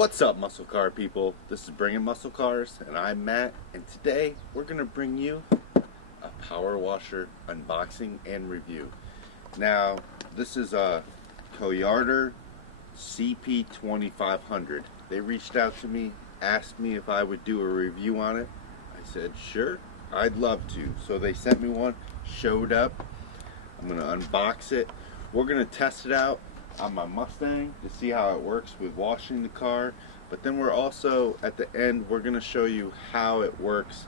What's up, muscle car people? This is Bringing Muscle Cars, and I'm Matt, and today we're going to bring you a power washer unboxing and review. Now, this is a Coyardor CP2500. They reached out to me, asked me if I would do a review on it. I said, sure, I'd love to. So they sent me one, showed up. I'm going to unbox it. We're going to test it out on my Mustang to see how it works with washing the car, but then we're also at the end we're going to show you how it works,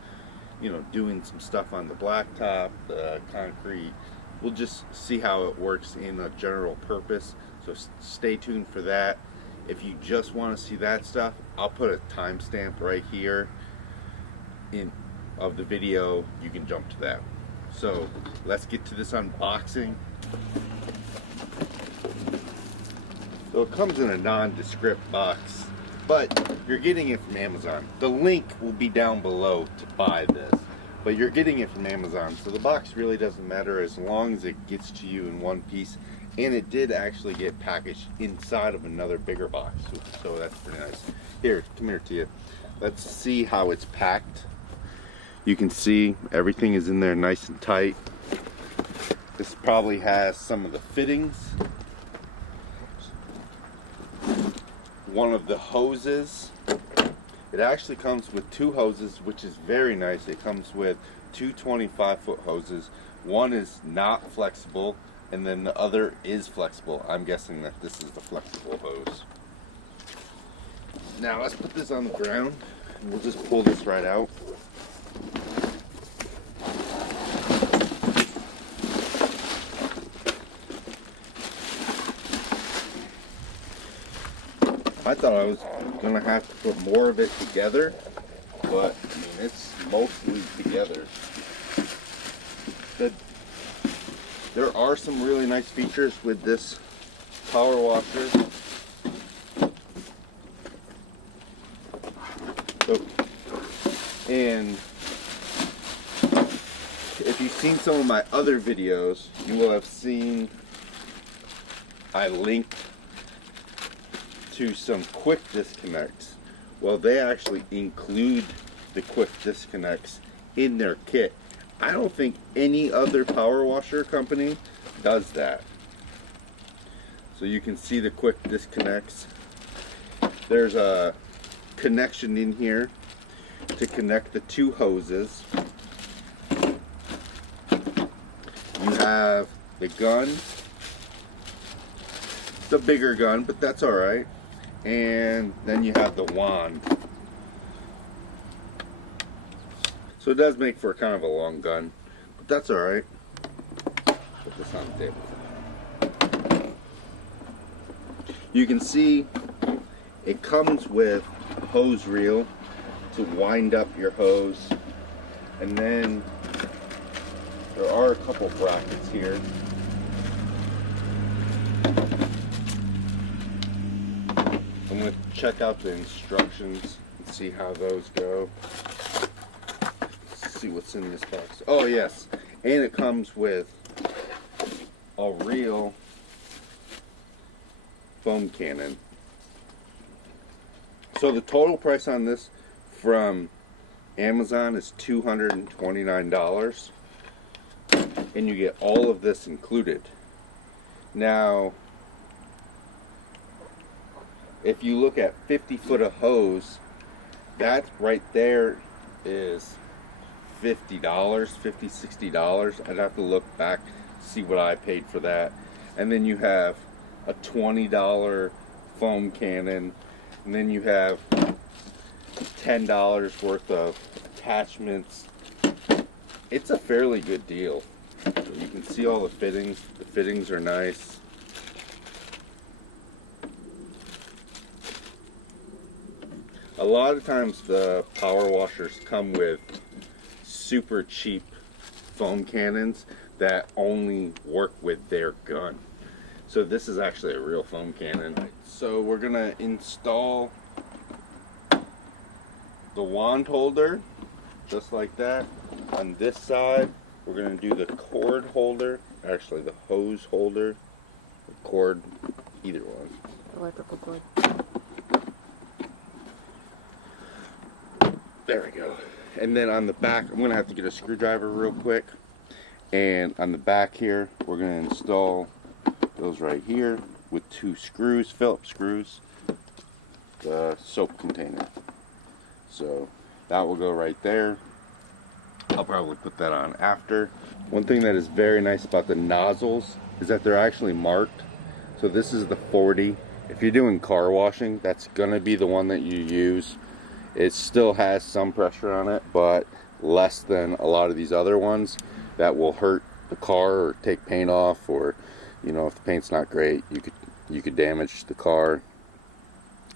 you know, doing some stuff on the blacktop, the concrete. We'll just see how it works in a general purpose, so stay tuned for that. If you just want to see that stuff, I'll put a timestamp right here of the video. You can jump to that. So let's get to this unboxing. So it comes in a nondescript box, but you're getting it from Amazon. The link will be down below to buy this, but you're getting it from Amazon, so the box really doesn't matter as long as it gets to you in one piece. And it did actually get packaged inside of another bigger box, so that's pretty nice. Here, come here to you. Let's see how it's packed. You can see everything is in there nice and tight. This probably has some of the fittings. One of the hoses, it actually comes with two hoses, which is very nice. It comes with two 25-foot hoses. One is not flexible, and then the other is flexible. I'm guessing that this is the flexible hose. Now let's put this on the ground, and we'll just pull this right out. I thought I was going to have to put more of it together, but I mean, it's mostly together. There are some really nice features with this power washer. And if you've seen some of my other videos, you will have seen I linked to some quick disconnects. Well, they actually include the quick disconnects in their kit. I don't think any other power washer company does that. So you can see the quick disconnects. There's a connection in here to connect the two hoses. You have the gun. It's a bigger gun, but that's all right. And then you have the wand. So it does make for kind of a long gun, but that's all right. Put this on the table. You can see it comes with a hose reel to wind up your hose, and then there are a couple brackets here. I'm going to check out the instructions and see how those go. Let's see what's in this box. Oh yes, and it comes with a real foam cannon. So the total price on this from Amazon is $229, and you get all of this included. Now, if you look at 50 foot of hose, that right there is $50, $60. I'd have to look back, see what I paid for that. And then you have a $20 foam cannon, and then you have $10 worth of attachments. It's a fairly good deal. You can see all the fittings. The fittings are nice. A lot of times the power washers come with super cheap foam cannons that only work with their gun. So this is actually a real foam cannon. So we're gonna install the wand holder just like that. On this side, we're gonna do the cord holder, actually the hose holder, the cord, either one. Electrical cord. There we go. And then on the back, I'm gonna have to get a screwdriver real quick. And on the back here, we're gonna install those right here with 2 screws, Phillips screws, the soap container. So that will go right there. I'll probably put that on after. One thing that is very nice about the nozzles is that they're actually marked. So this is the 40. If you're doing car washing, that's gonna be the one that you use. It still has some pressure on it, but less than a lot of these other ones that will hurt the car or take paint off, or you know, if the paint's not great, you could damage the car.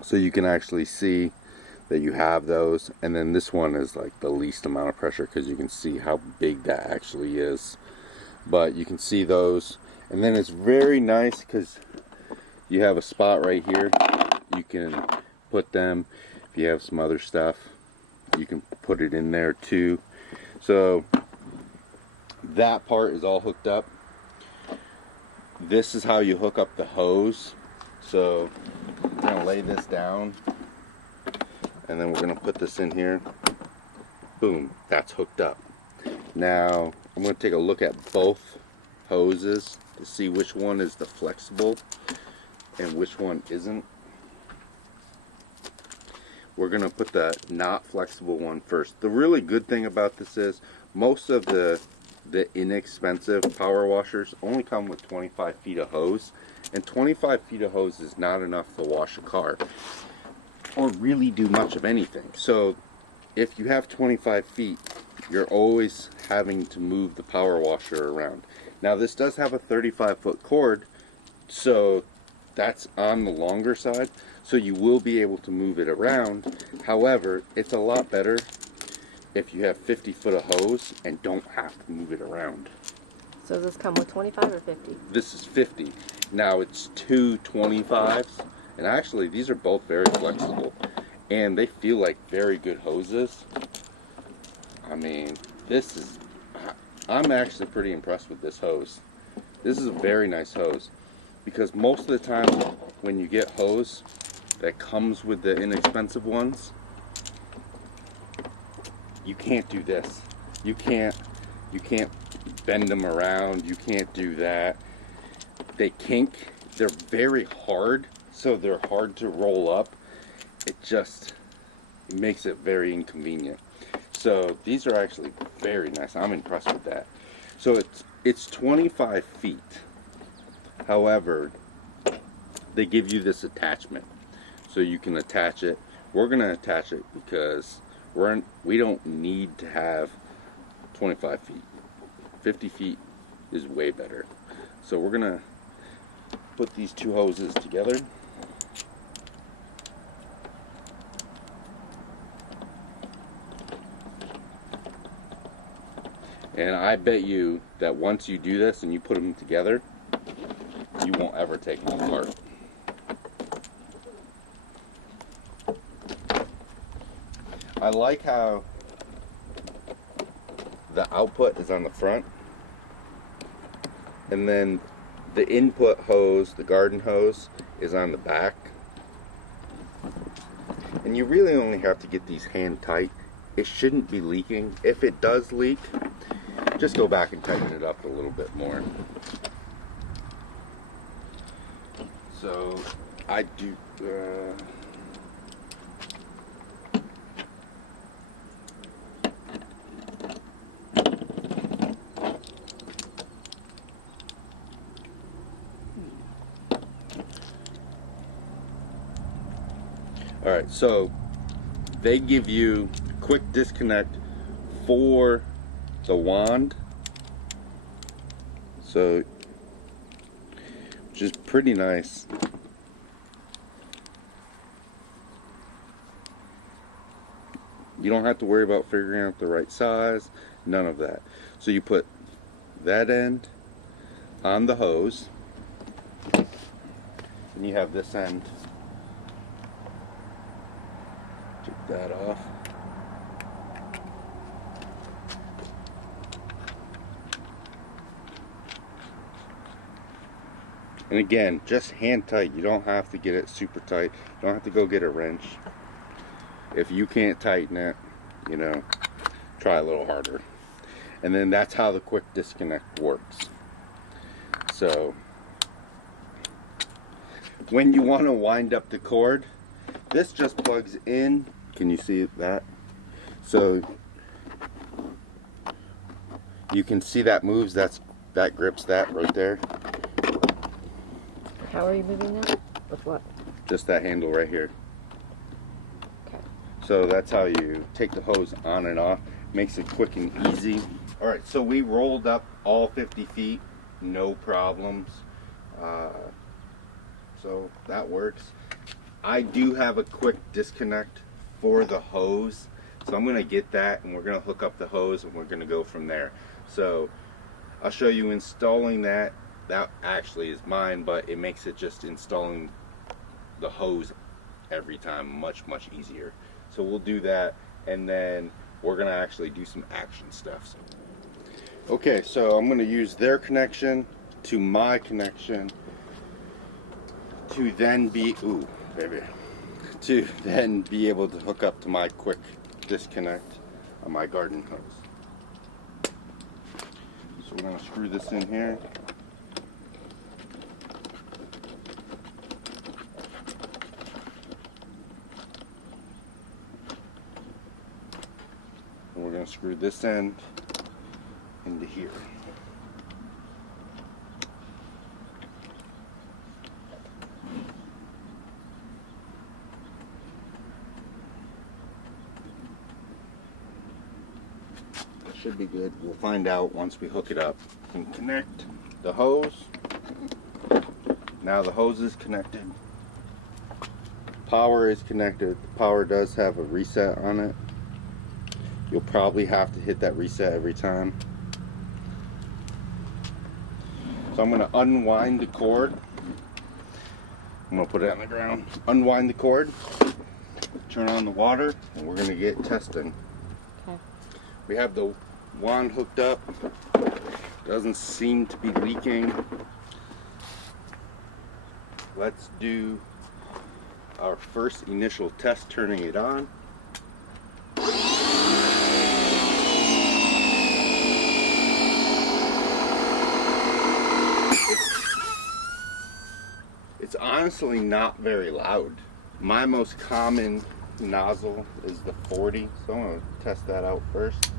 So you can actually see that you have those. And then this one is like the least amount of pressure because you can see how big that actually is. But you can see those, and then it's very nice because you have a spot right here. You can put them. If you have some other stuff, you can put it in there too. So that part is all hooked up. This is how you hook up the hose. So we're gonna lay this down, and then we're gonna put this in here. Boom, that's hooked up. Now I'm gonna take a look at both hoses to see which one is the flexible and which one isn't. We're gonna put the not flexible one first. The really good thing about this is most of the inexpensive power washers only come with 25 feet of hose, and 25 feet of hose is not enough to wash a car or really do much of anything. So if you have 25 feet, you're always having to move the power washer around. Now this does have a 35-foot cord, so that's on the longer side, so you will be able to move it around. However, it's a lot better if you have 50 foot of hose and don't have to move it around. So does this come with 25 or 50? This is 50. Now it's 2 25s, and actually these are both very flexible, and they feel like very good hoses. I mean, I'm actually pretty impressed with this hose. This is a very nice hose, because most of the time when you get hose that comes with the inexpensive ones, you can't do this. You can't bend them around. You can't do that. They kink. They're very hard, so they're hard to roll up. It makes it very inconvenient. So these are actually very nice. I'm impressed with that. So it's 25 feet. However, they give you this attachment, so you can attach it. We're gonna attach it because we don't need to have 25 feet. 50 feet is way better. So we're gonna put these 2 hoses together. And I bet you that once you do this and you put them together, you won't ever take them apart. I like how the output is on the front, and then the input hose, the garden hose, is on the back. And you really only have to get these hand tight. It shouldn't be leaking. If it does leak, just go back and tighten it up a little bit more. So I do Alright, so they give you quick disconnect for the wand, so which is pretty nice. You don't have to worry about figuring out the right size, none of that. So you put that end on the hose, and you have this end. Take that off. And again, just hand tight. You don't have to get it super tight. You don't have to go get a wrench. If you can't tighten it, you know, try a little harder. And then that's how the quick disconnect works. So when you want to wind up the cord, this just plugs in. Can you see that? So you can see that moves. That grips that right there. How are you moving that? With what? Just that handle right here. Okay. So that's how you take the hose on and off. Makes it quick and easy. All right, so we rolled up all 50 feet, no problems. So that works. I do have a quick disconnect for the hose, so I'm gonna get that and we're gonna hook up the hose and we're gonna go from there. So I'll show you installing that. That actually is mine, but it makes it just installing the hose every time much easier. So we'll do that, and then we're gonna actually do some action stuff. Okay, so I'm gonna use their connection to my connection to then be to then be able to hook up to my quick disconnect on my garden hose. So we're gonna screw this in here. And we're gonna screw this end into here. That should be good. We'll find out once we hook it up. And connect the hose. Now the hose is connected. Power is connected. The power does have a reset on it. You'll probably have to hit that reset every time. So I'm going to unwind the cord. I'm going to put it on the ground. Unwind the cord. Turn on the water, and we're going to get testing. Okay. We have the wand hooked up. Doesn't seem to be leaking. Let's do our first initial test, turning it on. It's honestly not very loud. My most common nozzle is the 40, so I'm going to test that out first.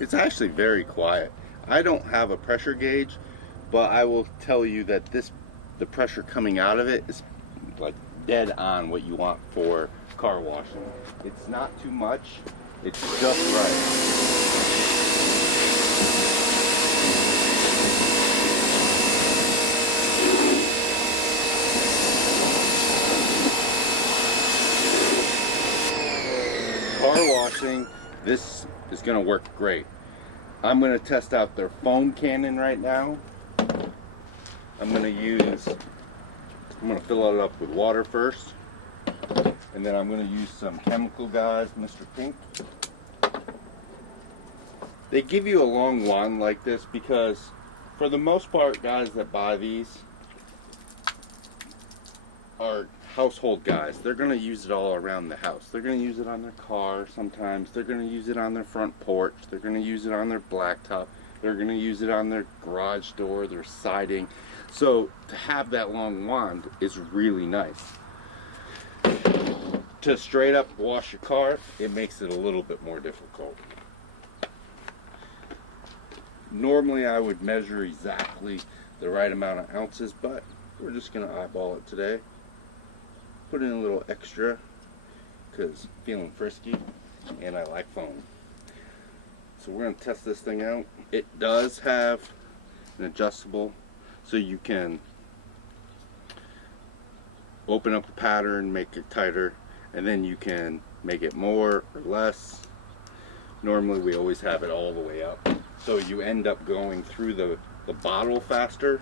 It's actually very quiet. I don't have a pressure gauge, but I will tell you that the pressure coming out of it is like dead on what you want for car washing. It's not too much, it's just right. Car washing, this is going to work great. I'm going to test out their foam cannon right now. I'm going to fill it up with water first, and then I'm going to use some chemical guys, Mr. Pink. They give you a long wand like this because for the most part, guys that buy these are household guys. They're going to use it all around the house. They're going to use it on their car sometimes. They're going to use it on their front porch. They're going to use it on their blacktop. They're going to use it on their garage door, their siding. So to have that long wand is really nice. To straight up wash your car, it makes it a little bit more difficult. Normally I would measure exactly the right amount of ounces, but we're just going to eyeball it today. Put in a little extra because I'm feeling frisky and I like foam. So we're going to test this thing out. It does have an adjustable, so you can open up the pattern, make it tighter, and then you can make it more or less. Normally we always have it all the way up. So you end up going through the bottle faster,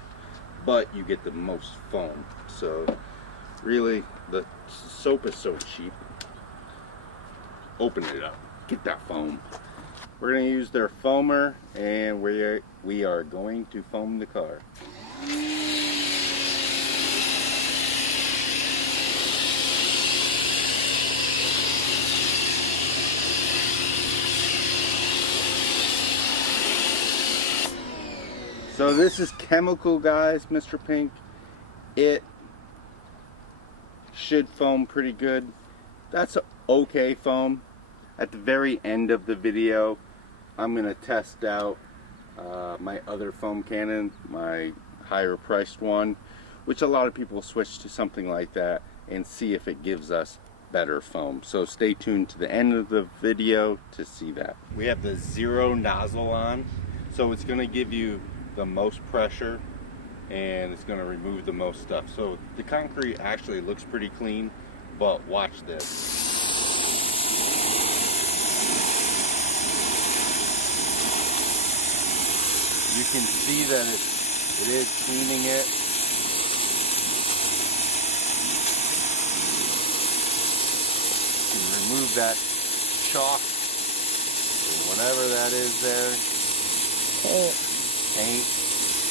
but you get the most foam. So really, the soap is so cheap. Open it up, get that foam. We're going to use their foamer, and we are going to foam the car. So this is chemical, guys, Mr. Pink. It should foam pretty good. That's okay foam. At the very end of the video, I'm going to test out my other foam cannon, my higher priced one, which a lot of people switch to something like that, and see if it gives us better foam. So stay tuned to the end of the video to see that. We have the zero nozzle on, so it's going to give you the most pressure and it's going to remove the most stuff. So the concrete actually looks pretty clean, but watch this. You can see that it is cleaning it. You can remove that chalk or whatever that is there.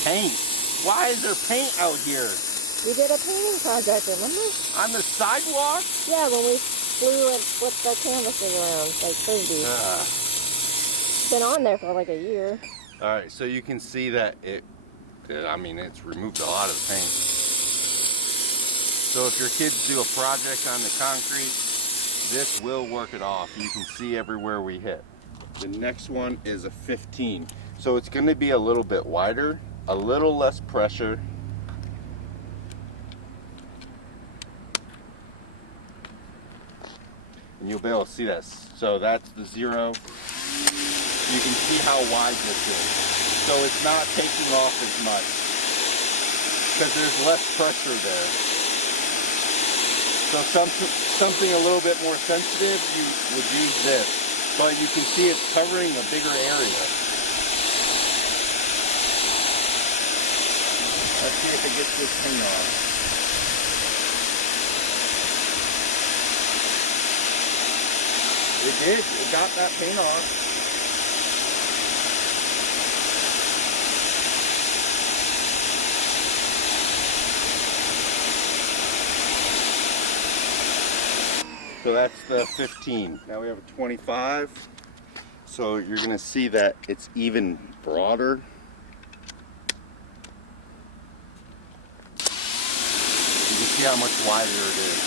Paint. Why is there paint out here? We did a painting project, remember? On the sidewalk? Yeah, when we flew and flipped the canvases around like crazy. It's been on there for like a year. Alright, so you can see that it's removed a lot of the paint. So if your kids do a project on the concrete, this will work it off. You can see everywhere we hit. The next one is a 15. So it's going to be a little bit wider, a little less pressure. And you'll be able to see this. So that's the zero. You can see how wide this is. So it's not taking off as much because there's less pressure there. So something a little bit more sensitive, you would use this. But you can see it's covering a bigger area. Let's see if it gets this paint off. It did. It got that paint off. So that's the 15. Now we have a 25. So you're going to see that it's even broader. You can see how much wider it is.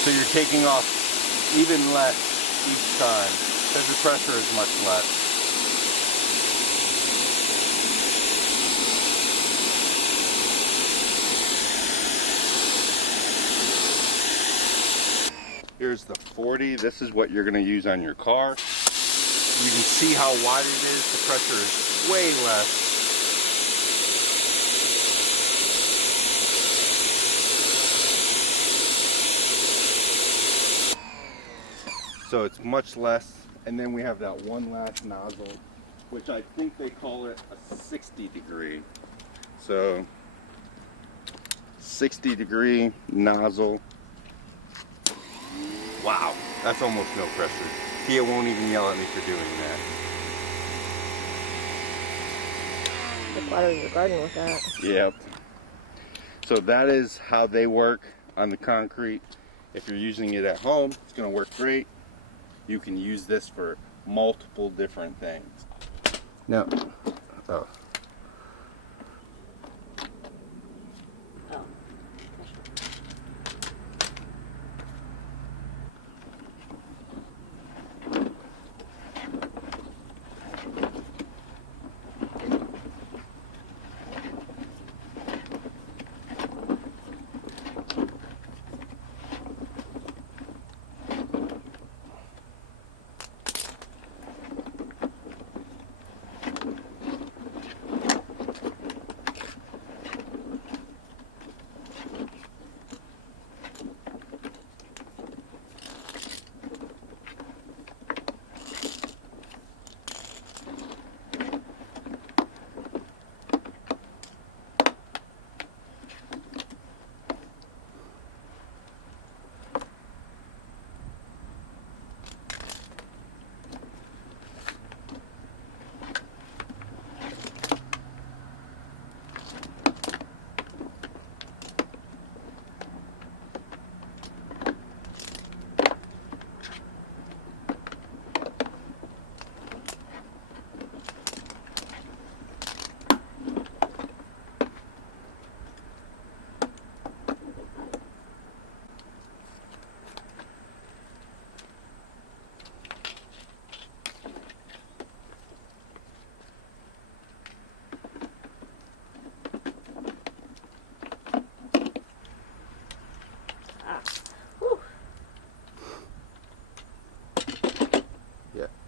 So you're taking off even less each time because the pressure is much less. Here's the 40. This is what you're going to use on your car. You can see how wide it is. The pressure is way less. So it's much less. And then we have that one last nozzle, which I think they call it a 60 degree. So 60 degree nozzle. Wow, that's almost no pressure. Tia won't even yell at me for doing that. Just water your garden with that. Yep. So that is how they work on the concrete. If you're using it at home, it's going to work great. You can use this for multiple different things. No. Oh.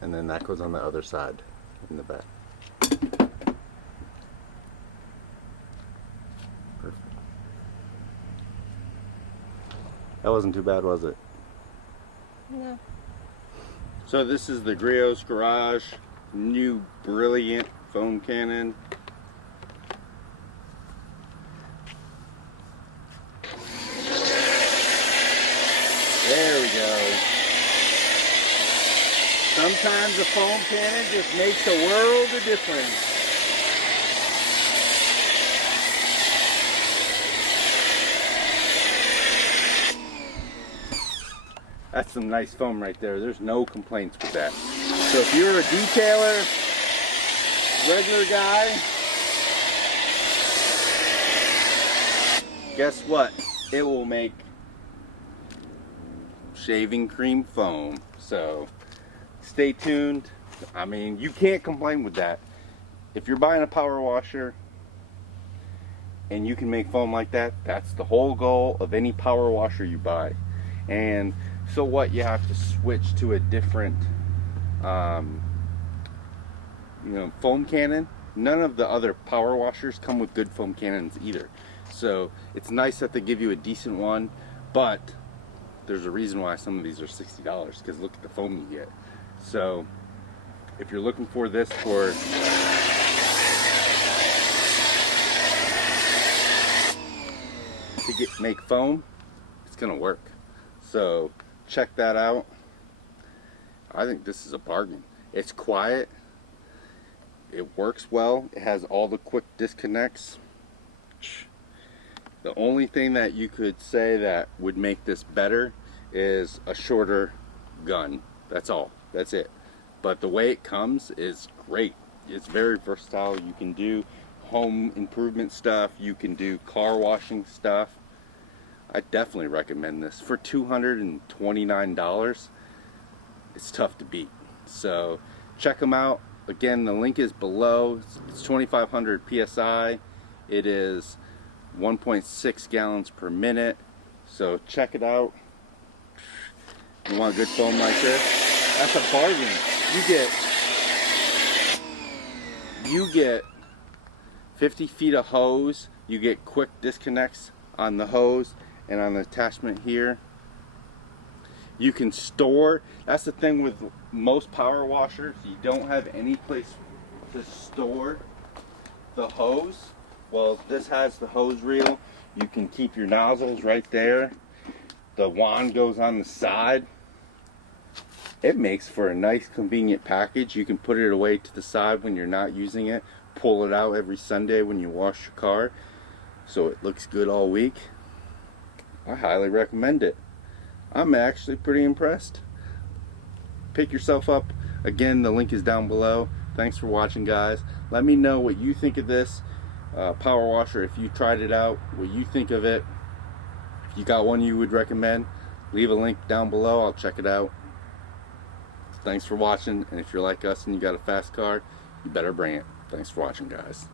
and then that goes on the other side in the back. Perfect. That wasn't too bad, was it? No. So this is the Griot's Garage new brilliant foam cannon. There we go. Sometimes a foam cannon just makes a world of difference. That's some nice foam right there. There's no complaints with that. So if you're a detailer, regular guy, guess what? It will make shaving cream foam. So stay tuned. I mean, you can't complain with that. If you're buying a power washer and you can make foam like that, that's the whole goal of any power washer you buy. And so what, you have to switch to a different foam cannon. None of the other power washers come with good foam cannons either. So it's nice that they give you a decent one, but there's a reason why some of these are $60, because look at the foam you get. So if you're looking for this for make foam, it's gonna work. So check that out. I think this is a bargain. It's quiet, it works well, it has all the quick disconnects. The only thing that you could say that would make this better is a shorter gun. That's all. That's it. But the way it comes is great. It's very versatile. You can do home improvement stuff. You can do car washing stuff. I definitely recommend this. For $229, it's tough to beat. So check them out. Again, the link is below. It's 2500 PSI. It is 1.6 gallons per minute. So check it out. You want a good foam like this? That's a bargain. You get 50 feet of hose. You get quick disconnects on the hose and on the attachment here. You can store. That's the thing with most power washers. You don't have any place to store the hose. Well, this has the hose reel. You can keep your nozzles right there. The wand goes on the side. It makes for a nice convenient package. You can put it away to the side when you're not using it. Pull it out every Sunday when you wash your car, so it looks good all week. I highly recommend it. I'm actually pretty impressed. Pick yourself up. Again, the link is down below. Thanks for watching, guys. Let me know what you think of this power washer. If you tried it out, what you think of it. If you got one you would recommend, leave a link down below. I'll check it out. Thanks for watching, and if you're like us and you got a fast car, you better bring it. Thanks for watching, guys.